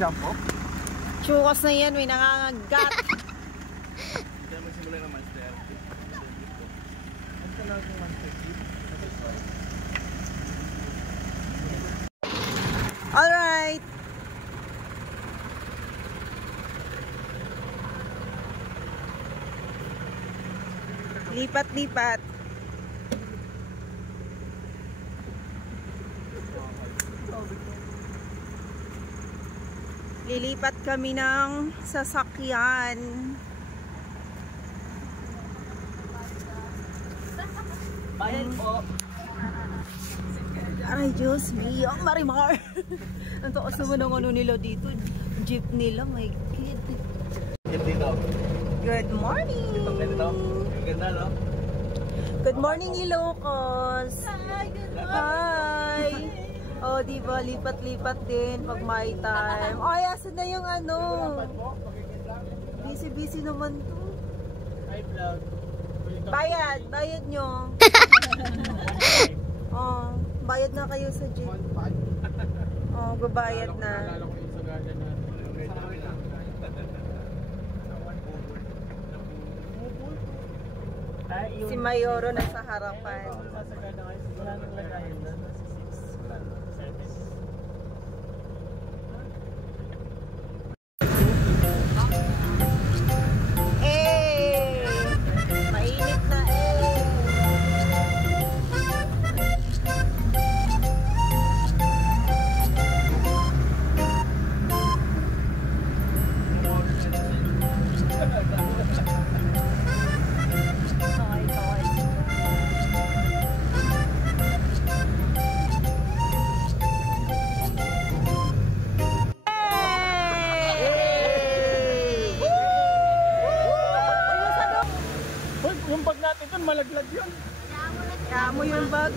jump off? Chukos na yan, may nangangagat. Kaya magsimula ng monster. Ang talagang monster seed. Alright. Lipat-lipat. Lilipat kami ng sasakyan. Bayan po. Ay, Diyos mio, Marimar. Ang taas naman ang ano nila dito. Jeep nila, my kid. Jeep dito. Good morning. Ito, ganito. Yung ganda, no? Good morning, Ilocos. Hi. Oh, diba, lipat-lipat din pag may time. Ay, asan na yung ano? Busy-busy naman to. Hi, vlog. Bayad nyo. Oh, bayad na kayo sa jeep. Oh, babayad na. Si Mayoro nasa harapan. Mainit na Yung bag natin dun, malaglag yun. Kaya mo yung bag.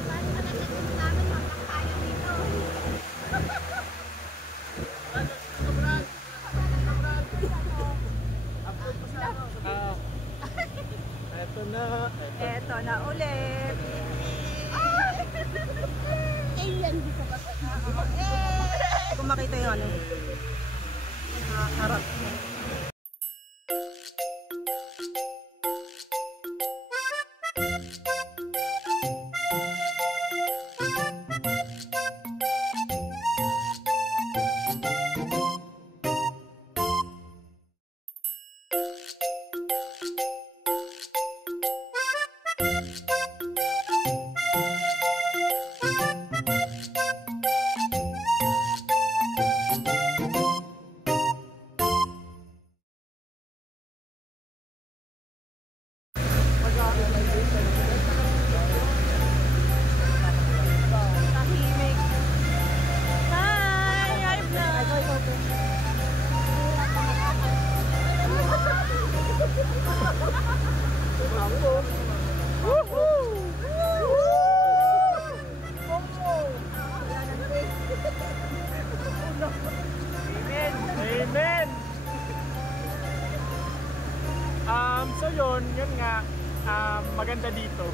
Eto na ulit. Kung makita yung ano. Harap. Amen! So yun nga, maganda dito.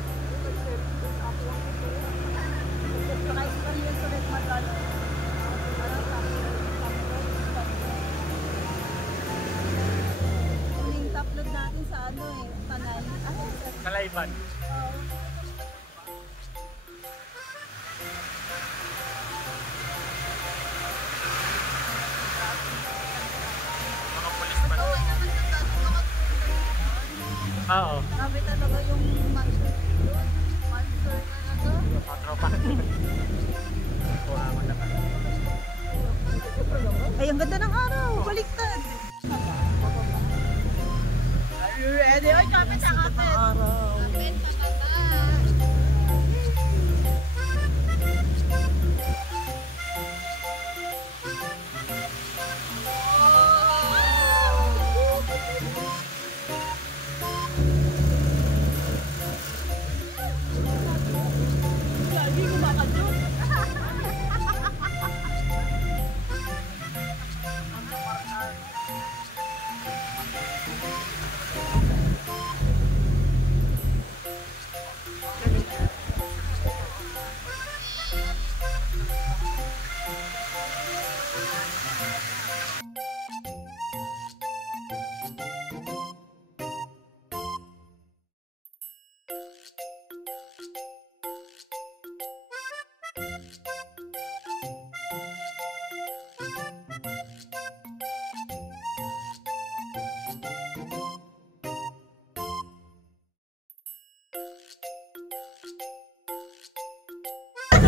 Yung upload natin sa ano Tanay. Kalayban. Oo. Grabe talaga yung monster. Monster na to. Patropa. Ay, ang ganda ng araw. Baliktad. Are you ready? Oy, kapit sa kapit. Araw. Kapit sa baba.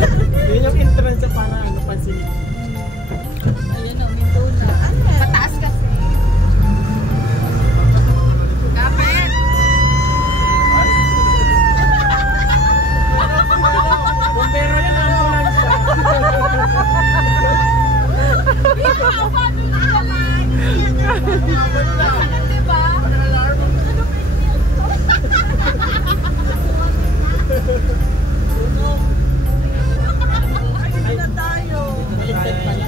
Yun yung entrance para ano, pansinin. Ayan o, may tuna. Mataas kasi. Kapit! Bombero yan, ambulance. Diba? Ay, na tayo. Maligtad pala.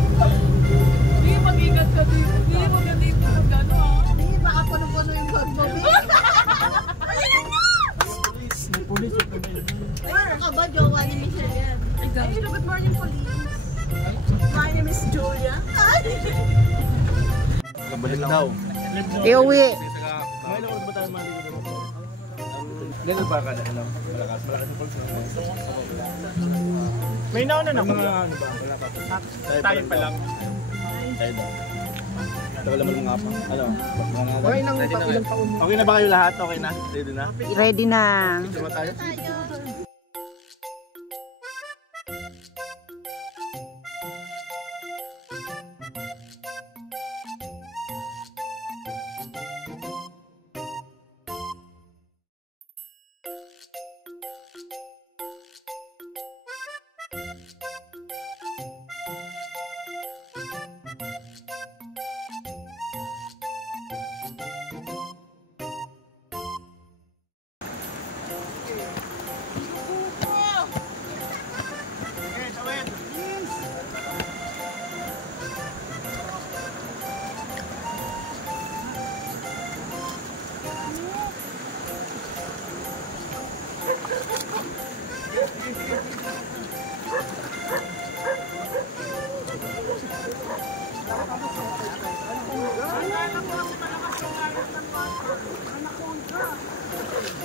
Hindi, mag-ingat ka dito. Hindi, mag-ingat ka gano ah. Hindi, baka puno-puno yung bag mo. May pulis yung tumay. Ay, ka ba, jowa ni Michelle yan? Ay, good morning, police. My name is Julia. Balik daw. Iuwi. Ngayon ako ba tayo maligo dito? Ganun ba ka na? Malakas yung pulso. May nauna na mga ano ba? Wala pa. tayo pa lang. Tayo daw. Ito wala mo nga pa. Ano? Okay nang ilang taon. Okay na ba kayo lahat? Okay na? Ready na? Ready na. Picture ba tayo?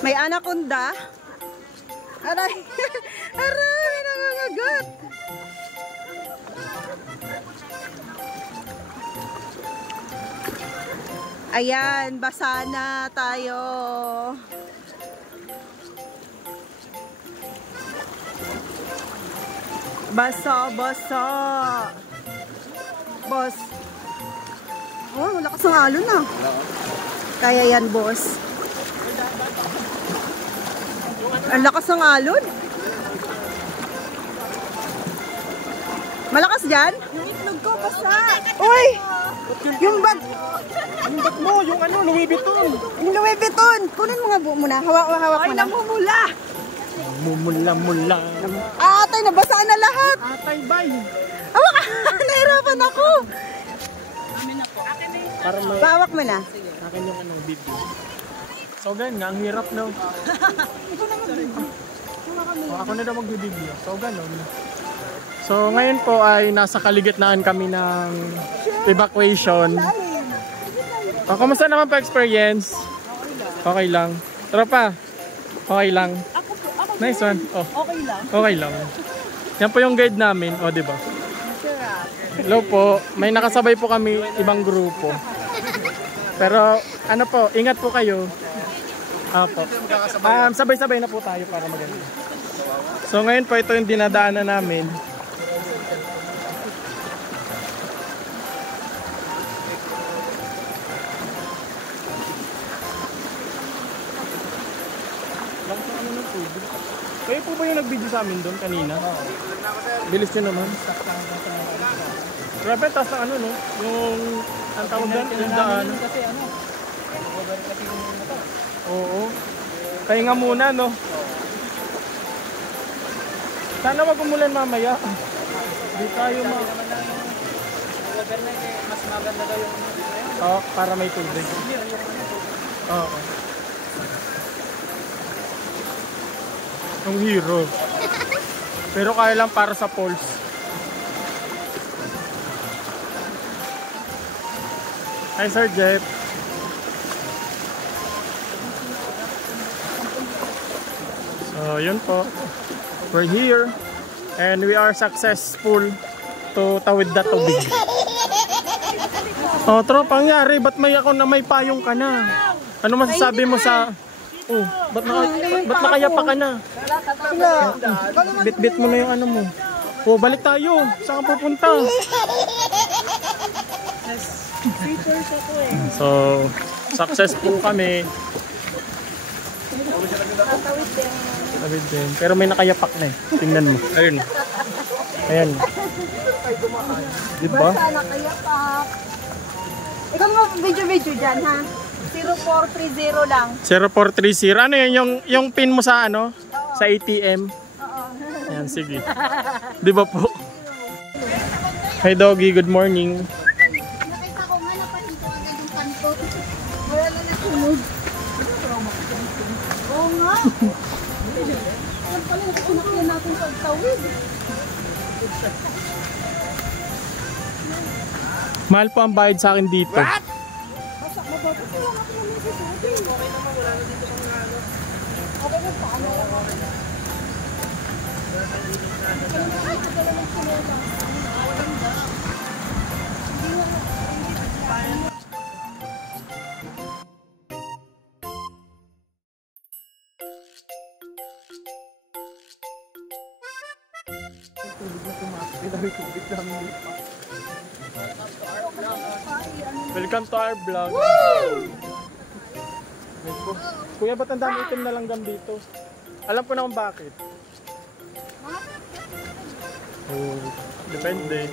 May anaconda. Aray. Aray, nangangagat. Ayan, basa na tayo. Basa. Boss. Oh, lakas ng alon na. Kaya yan, boss. Ang lakas ng alon. Malakas dyan? Yung itlog ko, basta. Uy! Yung bag. Yung bag mo, yung ano, Louis Vuitton. Yung Louis Vuitton. Kunin mo nga muna. Hawak mo na. namumula. Mumula-mula. Atay, nabasa na lahat. Atay, bay. Hawak. Nahirapan ako. Para may Hawak mo na. akin yung anong video. So ganun nga, ang hirap no. Ako na daw mag-video. So ganun. So ngayon po ay nasa kaligitnaan kami ng evacuation. Kamusta naman pa experience? Okay lang. Tropa, okay lang. Nice one. Oh. Okay lang. Okay lang. Yan po yung guide namin. O, diba? Hello po. May nakasabay po kami ibang grupo. Pero, ano po, ingat po kayo. Apo. Sabay-sabay na po tayo para maganda. So, ngayon po, ito yung dinadaanan namin. Kayo po ba yung nag-video sa amin doon kanina? Bilis nyo naman. Grabe, taas na ano no? Yung, ang tawag doon, yung daan. Kasi ano, Oo. Kaya nga muna no? Sana wag umulan mamaya. Di tayo overnight eh, mas maganda daw yung Oo, para may tubig. Oo. Ang hero. Pero kaya lang para sa poles. Hi Sir Jeff. So yun po. We're here. And we are successful to tawid na tubig. Oh, tropa, pangyari, ba't may ako na may payong ka na? Ano masasabi mo sa... Oh, ba't nakayapa ka na? Bit-bit mo na yung ano mo. Oh, balik tayo. Saan ka pupunta? So, successful kami. Tawid din. Pero may nakayapak na eh. Tingnan mo. Ayun. Ayan. Diba? Basta nakayapak. Ikaw mo video-video dyan, ha? 0430 lang. 0430. Ano yun? Yung pin mo sa ano? Sa ATM? Oo. Ayan, sige. Di ba po? Hey doggy, good morning. Nakita ko nga napanito agad yung kanto. Wala na natunog. Oo nga. Alam pala yung sinakyan natin pagtawid. Mahal po ang bayad sa akin dito. Welcome to our vlog. Kuya, ba't ang dami itim na langgam dito? Alam ko na kung bakit. Oh, depende.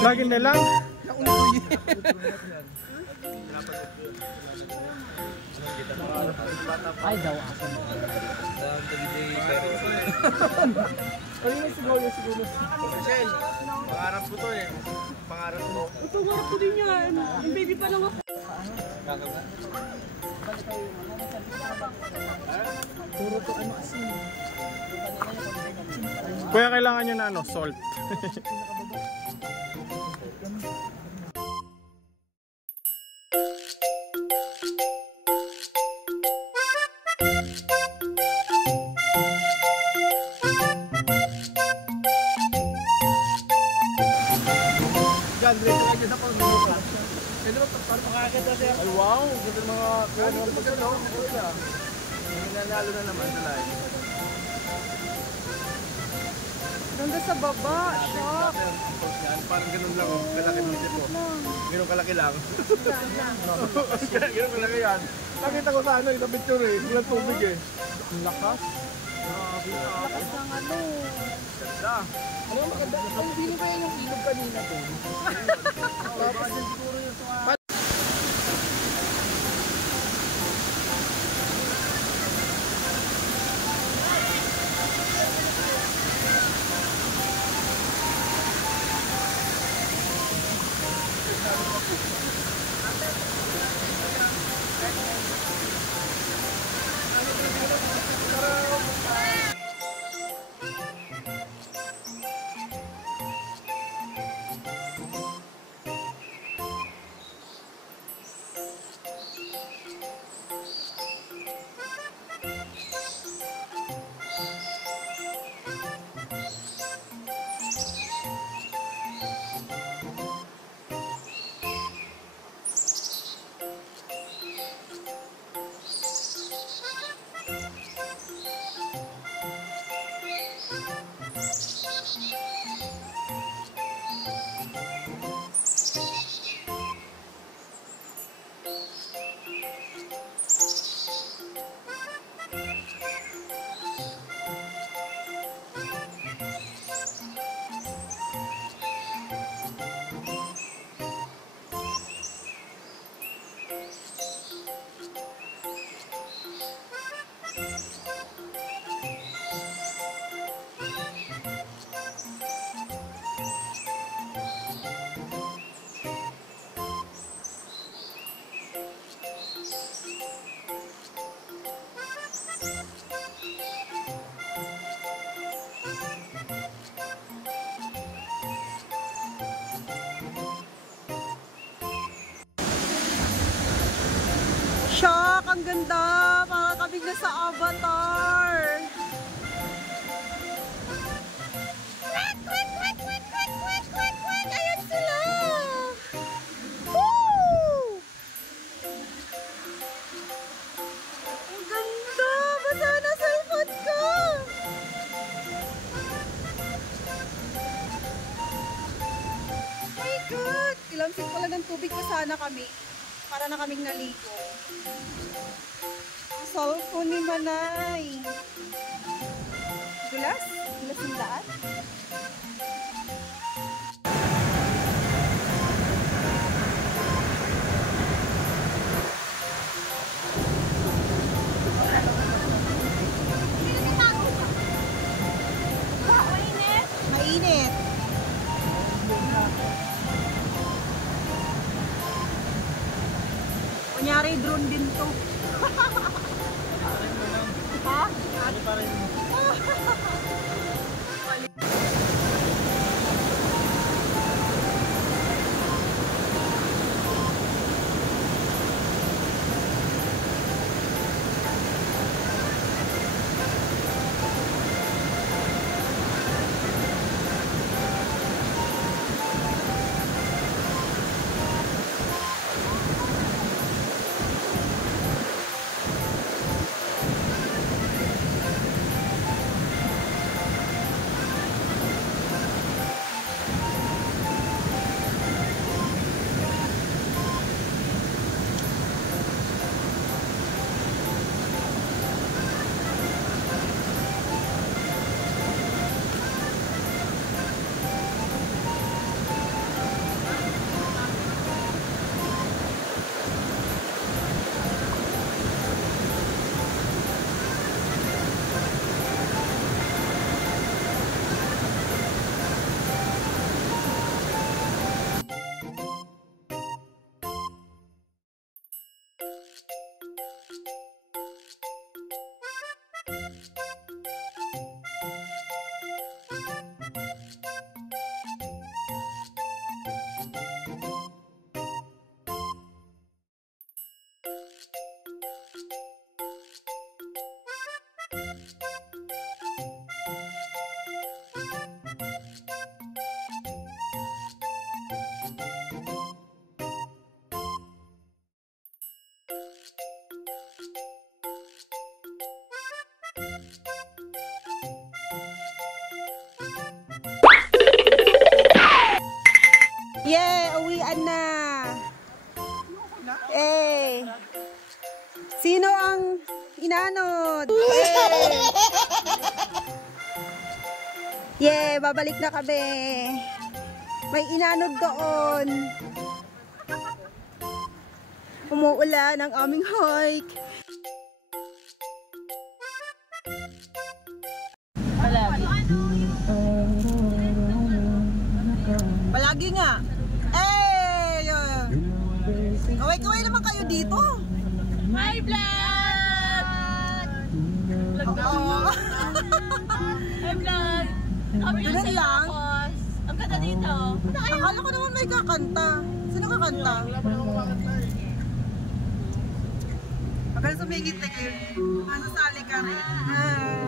Lagi na lang. Ay daw ako. Siguro. Michelle, pangarap ko to eh. Pangarap ko. Ito nga po din yan. Yung baby pa lang ako. Kuya, kailangan nyo na ano, salt. Yan, dito lang dyan sa pag-uwi. Pwede ba parang makakit na siya? Ay wow, ganda mga kaya pagkano. Nanalo na naman sa live. Ganda sa baba. Shock. Parang ganun lang, kalaki ng tipo. Ganun kalaki lang. Ganun kalaki yan. Nakita ko sa ano, yung picture eh. Walang tubig eh. Ang lakas. Lakas ng ano. Ganda. Ano maganda? Ang hindi ba yung ilog kanina to? ang ganda. Mga kabig na sa Avatar. Ayan sila. Woo! Ang ganda. Basa na cellphone ko. My God. Ilamsik pala ng tubig pa sana kami. Para na kaming naligo. Cellphone ni Manay. Gulas? Gulas ng daan? Mainit. Kunyari drone din to. Ha? Ano pa rin? Yeah, uwian na. Eh. Sino ang inanod? Yeah, babalik na kami. May inanod doon. Umuulan ang aming hike. Palagi nga. Eh, kaway-kaway naman kayo dito. Hi, vlog! Oo. Hi, vlog! Kami Ganun lang sa lang? Ilocos. Ang ganda dito. Akala ko naman may kakanta. Sino kakanta? Pagka sumigit na yun. Ano sali ka rin? Hi!